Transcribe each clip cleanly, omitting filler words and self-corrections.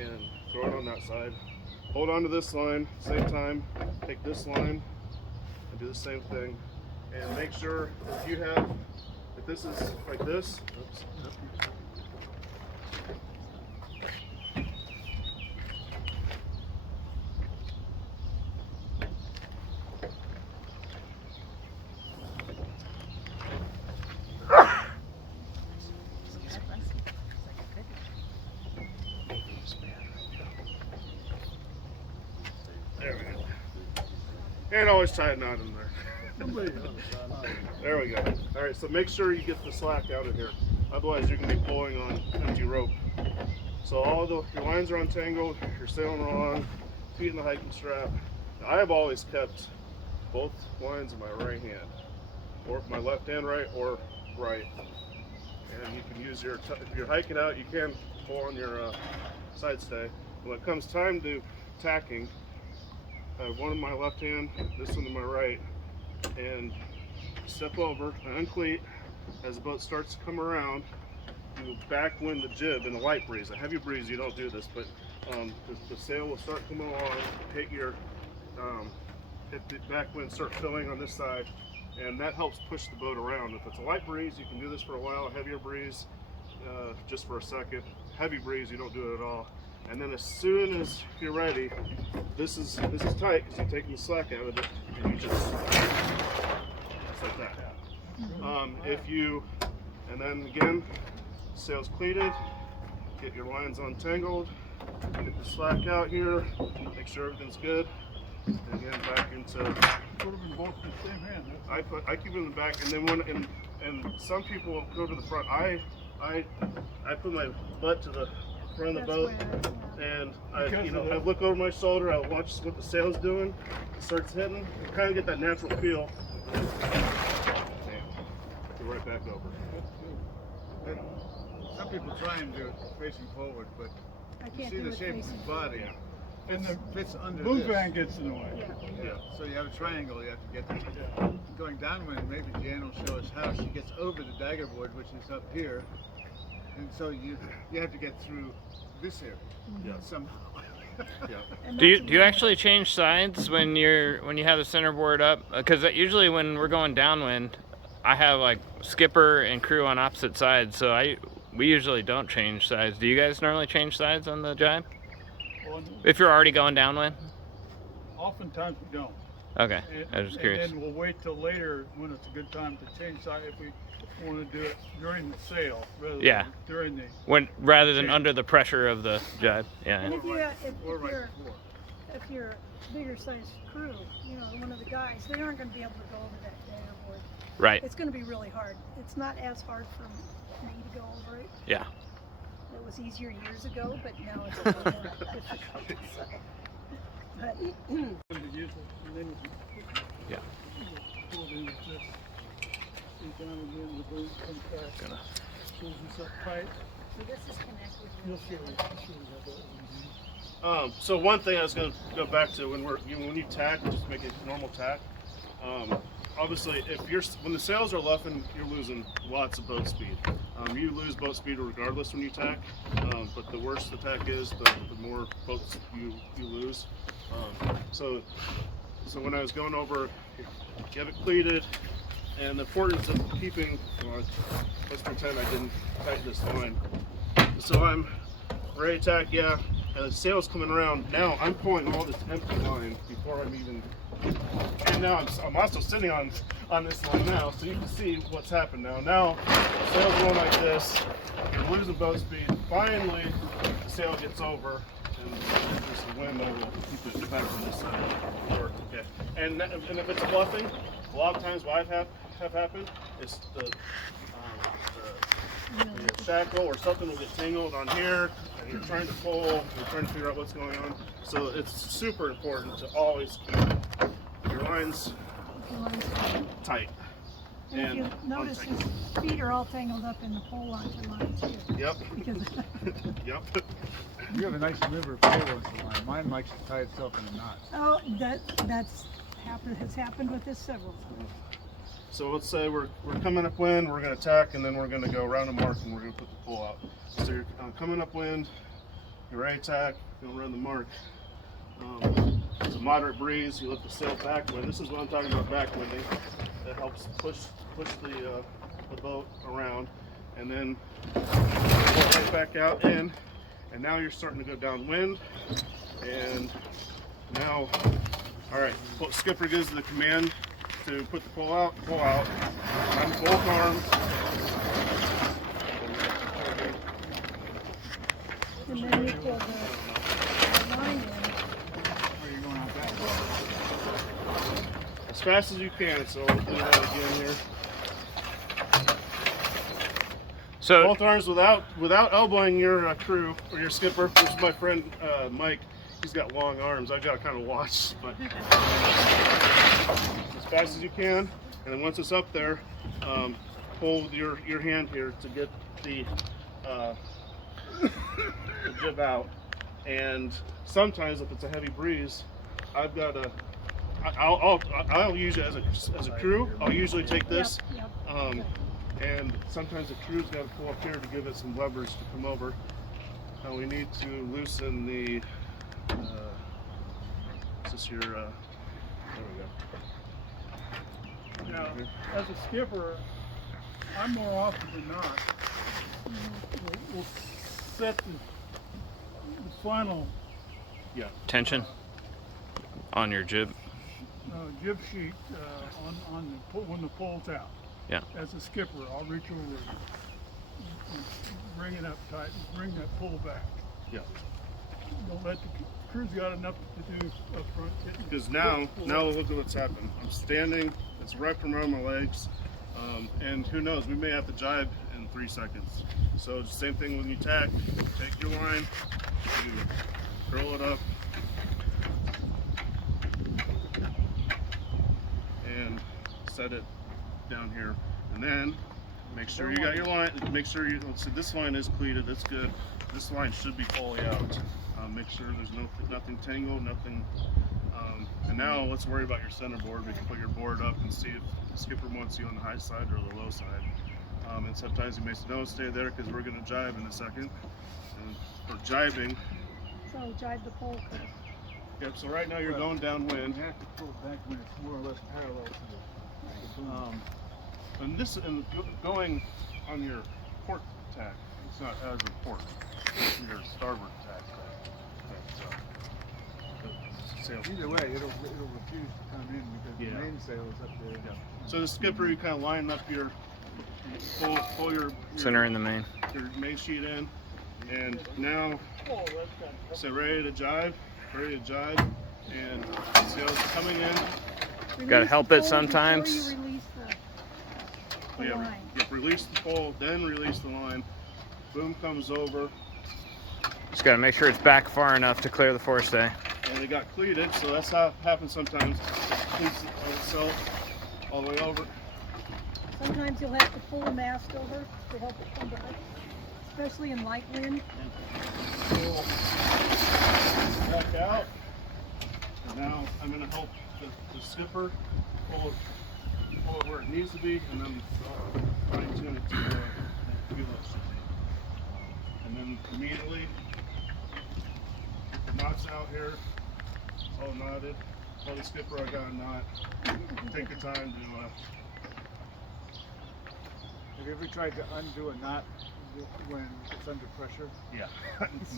and throw it on that side. Hold on to this line, same time, take this line and do the same thing. And make sure if this is like this, oops. There we go. And always tie a knot in there. There we go. All right, so make sure you get the slack out of here. Otherwise, you're going to be pulling on empty rope. So your lines are untangled, you're sailing along, feet in the hiking strap. Now, I have always kept both lines in my right hand, or my left hand right or right. And you can use if you're hiking out, you can pull on your side stay. When it comes time to tacking, I have one in my left hand, this one in my right, and step over and uncleat. As the boat starts to come around, you backwind the jib in a light breeze. A heavy breeze, you don't do this, but the sail will start coming along, hit the backwind, start filling on this side, and that helps push the boat around. If it's a light breeze, you can do this for a while. A heavier breeze, just for a second. Heavy breeze, you don't do it at all. And then as soon as you're ready, this is tight because you're taking the slack out of it, and you just like that. And then again, sail's cleated, get your lines untangled, get the slack out here, make sure everything's good, and again back into. Put them in both in the same hand. I keep it in the back, and then and some people go to the front. I put my butt to the front of the boat, and I look over my shoulder. I watch what the sail's doing. It starts hitting. You kind of get that natural feel. Go right back over. Some people try and do it facing forward, but you see the shape of the body. Yeah. And the fits under Boom this. van gets in the way. Yeah. So you have a triangle you have to get to. Going downwind, maybe Jan will show us how she gets over the dagger board, which is up here. And so you have to get through this area somehow. Yeah. Do you actually change sides when you have the centerboard up? Because usually when we're going downwind, I have like skipper and crew on opposite sides, so we usually don't change sides. Do you guys normally change sides on the jibe? Well, If you're already going downwind? oftentimes we don't. Okay, I was just curious. And then we'll wait till later when it's a good time to change side if we want to do it during the sail rather than during the. Rather than under the pressure of the jibe. Yeah. And if you're a bigger sized crew, one of the guys, they aren't going to be able to go over that dagger board. Right. It's going to be really hard. It's not as hard for me to go over it. Yeah. It was easier years ago, but now it's a little more difficult. So. But, Yeah. Pull it in with this. See down again, the boat comes back. Pulls this up tight. so this is connected. You'll with see the it. other. You'll see it. So one thing I was going to go back to when you tack, just make it normal tack. Obviously, when the sails are luffing, you're losing lots of boat speed. You lose boat speed regardless when you tack, but the worse the tack is, the more boats you lose. So when I was going over, get it cleated, and the importance of keeping. Let's pretend I didn't tighten this line. So I'm ready to tack, and the sail's coming around. Now I'm pulling all this empty line before I'm even. And now I'm also sitting on this line now, so you can see what's happened now. Now, the sail's going like this, you're losing boat speed. Finally, the sail gets over, and there's the wind that will keep it back on this side. Okay. And if it's bluffing, a lot of times what have happened is the shackle or something will get tangled on here, and you're trying to pull, you're trying to figure out what's going on. So it's super important to always keep your lines tight. And if you notice, his feet are all tangled up in the pole launcher line too. Yep. Because Yep. You have a nice maneuver pole launcher line. Mine likes to tie itself in a knot. oh, has happened with this several times. So let's say we're coming upwind, we're going to tack, and then we're going to go around a mark, and we're going to put the pole out. So you're coming upwind, your right tack, you'll run the mark. It's a moderate breeze, you let the sail backwind. This is what I'm talking about, backwinding. That helps push the boat around, and then pull it right back out in, and now you're starting to go downwind. And now, all right, skipper gives the command to put the pull out, on both arms. And then you pull the line in. Are you going out that way? As fast as you can, so we'll do that again here. So Both arms without elbowing your crew or your skipper. This is my friend Mike. He's got long arms. I gotta kind of watch, but as fast as you can. And then once it's up there, pull with your hand here to get the jib out. And sometimes if it's a heavy breeze, I've got a I'll use it as a crew. I'll usually take this. Yep. And sometimes the crew's got to pull up here to give it some levers to come over. We need to loosen the. Is this your? There we go. Now, as a skipper, I'm more often than not will set the final tension on your jib. jib sheet on the when the pole's out. Yeah. As a skipper, I'll reach over and bring it up tight and bring that pole back. Yeah. Don't let the crew's got enough to do up front. Because now look at what's happened. I'm standing. It's right from around my legs, and who knows? We may have to jibe in 3 seconds. So it's the same thing when you tack. Take your line, you curl it up, and set it down here, and then make sure you got your line. Make sure you. Let's see, this line is cleated. That's good. This line should be fully out. Make sure there's nothing tangled, nothing. And now let's worry about your center board. We can put your board up and see if the skipper wants you on the high side or the low side. And sometimes you may say, no, stay there because we're going to jibe in a second. And for jibing. So jibe the pole. Yep. So right now you're going downwind. You have to pull it back when it's more or less parallel to the boom. And going on your port tack, it's not as important. Your starboard tack. Either way, it'll refuse to come in because the mainsail is up there. Yeah. So the skipper, you kind of line up your pull your Center in the main. Your main sheet in, and now so ready to jibe, and sails coming in. Got to help it sometimes. Before you release the line. Release the pole, then release the line. Boom comes over. Just got to make sure it's back far enough to clear the forestay. And it got cleated, so that's how it happens sometimes. It cleats itself all the way over. Sometimes you'll have to pull the mast over to help it come back, especially in light wind. Pull back out. And now I'm going to help the skipper pull it where it needs to be, and then fine tune it to give it what it should be. And then immediately, knots out here, all knotted. Tell the skipper I got a knot. Take your time to. Have you ever tried to undo a knot when it's under pressure? Yeah. It's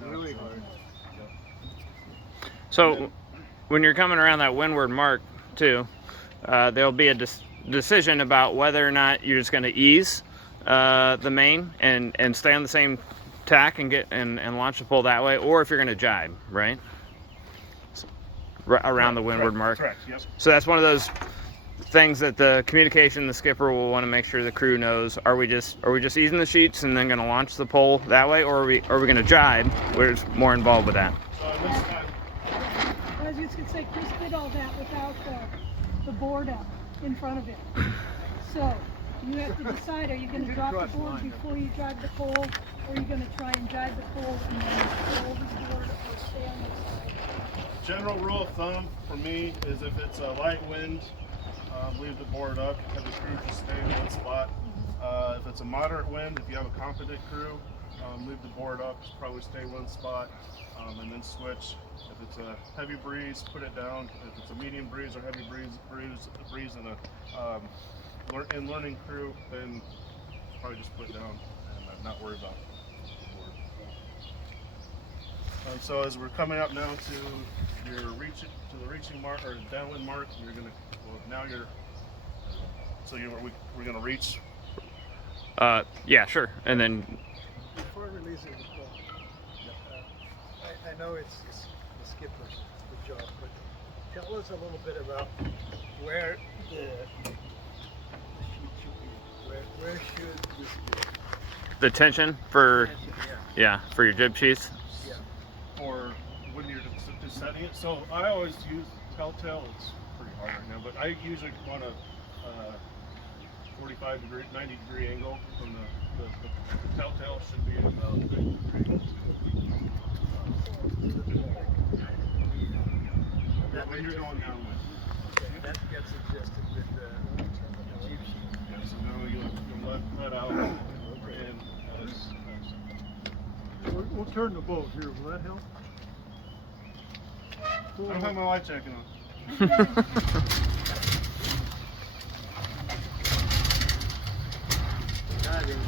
really hard. So when you're coming around that windward mark too, there'll be a decision about whether or not you're just going to ease the main and stay on the same tack and get and launch the pole that way, or if you're going to jibe, right? Around the windward mark. Correct. Yep. So that's one of those things that the communication, the skipper will want to make sure the crew knows. Are we just easing the sheets and then going to launch the pole that way, or are we going to jibe? We're more involved with that. As you could say, Chris did all that without the board up in front of it. So you have to decide: are you going to drop the board before you drive the pole, or are you going to try and drive the pole and then go over the board or stay on the side? General rule of thumb for me is if it's a light wind, leave the board up, have the crew just stay in one spot. If it's a moderate wind, if you have a competent crew, leave the board up, probably stay one spot, and then switch. If it's a heavy breeze, put it down. If it's a medium breeze or heavy breeze and a learning crew, then probably just put it down and not worry about the board. So as we're coming up now to your the reaching mark or downwind mark, you're gonna now you're we're gonna reach. Yeah, sure. And then Before releasing the ball, I know it's the skipper's the job, but tell us a little bit about where the sheet should be. Where should this be? the tension for Yeah. for your jib sheaths. Yeah. Or when you're just setting it. So I always use telltale. It's pretty hard right now, but I usually want a 45 degree, 90 degree angle from the telltale should be about 90 degrees. When you're going downwind. Okay, that gets adjusted with the jib sheet. Yeah, so now you let out and We'll turn the boat here. Will that help? I don't have my light checking on. Diving.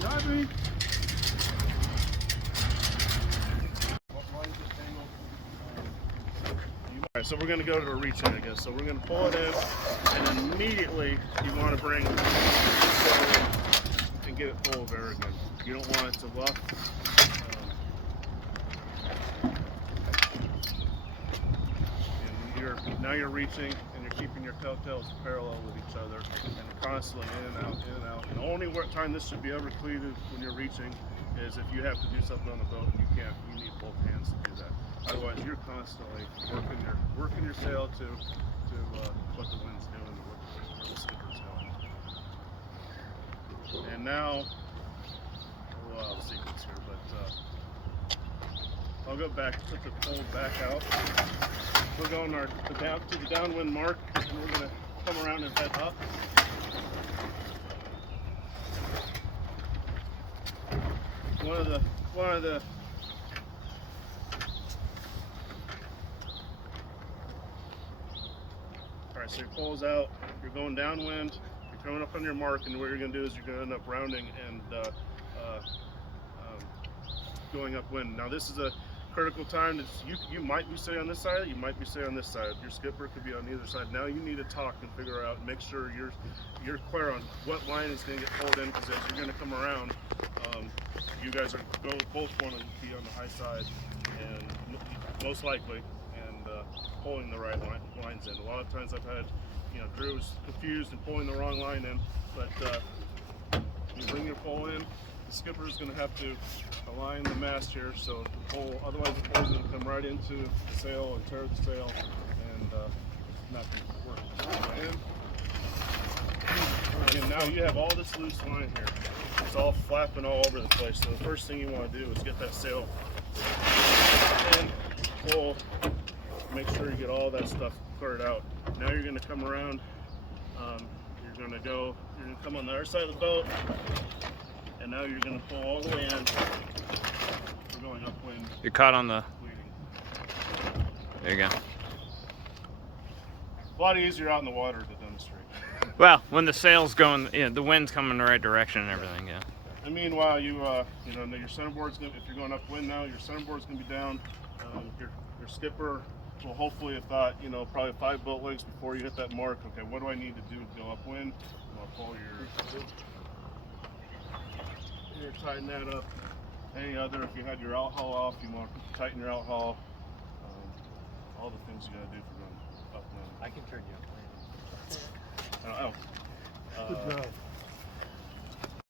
Diving. Alright, so we're going to go to a reach in, I guess. So we're going to pull it in, and then immediately you want to bring it and get it full of air again. You don't want it to luff. And now you're reaching, and you're keeping your telltales parallel with each other, and constantly in and out, in and out. And the only time this should be ever cleated when you're reaching is if you have to do something on the boat and you can't. You need both hands to do that. Otherwise, you're constantly working your sail to what the wind's doing, where the skipper's going. And now, a lot of secrets here, but I'll go back, put the pole back out. We're going to the downwind mark, and we're going to come around and head up. One of the Alright, so your pole's out, you're going downwind, you're coming up on your mark, and what you're going to do is you're going to end up rounding and going upwind. Now this is a critical time. You might be sitting on this side, you might be sitting on this side. Your skipper could be on either side. Now you need to talk and figure out, make sure you're clear on what line is going to get pulled in, because as you're going to come around, you guys are both want to be on the high side, and most likely, and pulling the right lines in. A lot of times I've had crews confused and pulling the wrong line in, but you bring your pole in. The skipper is going to have to align the mast here, so the pole, otherwise the pole is going to come right into the sail and tear the sail, and not going to work. And now you have all this loose line here. It's all flapping all over the place. So the first thing you want to do is get that sail in, pull, make sure you get all that stuff cleared out. Now you're going to come around. You're going to come on the other side of the boat. And now you're going to pull all the way in. We're going upwind. You're caught on the. Leading. There you go. A lot easier out in the water to demonstrate. Well, when the sail's going, the wind's coming in the right direction and everything, yeah. And meanwhile, your centerboard's going. If you're going upwind now, your centerboard's going to be down. Your skipper will hopefully have thought, probably 5 boat lengths before you hit that mark. Okay, what do I need to do to go upwind? I'll pull you're tighten that up. Any other, if you had your out haul off, you want to tighten your out haul. All the things you got to do for going upwind. I can turn you up. Good job.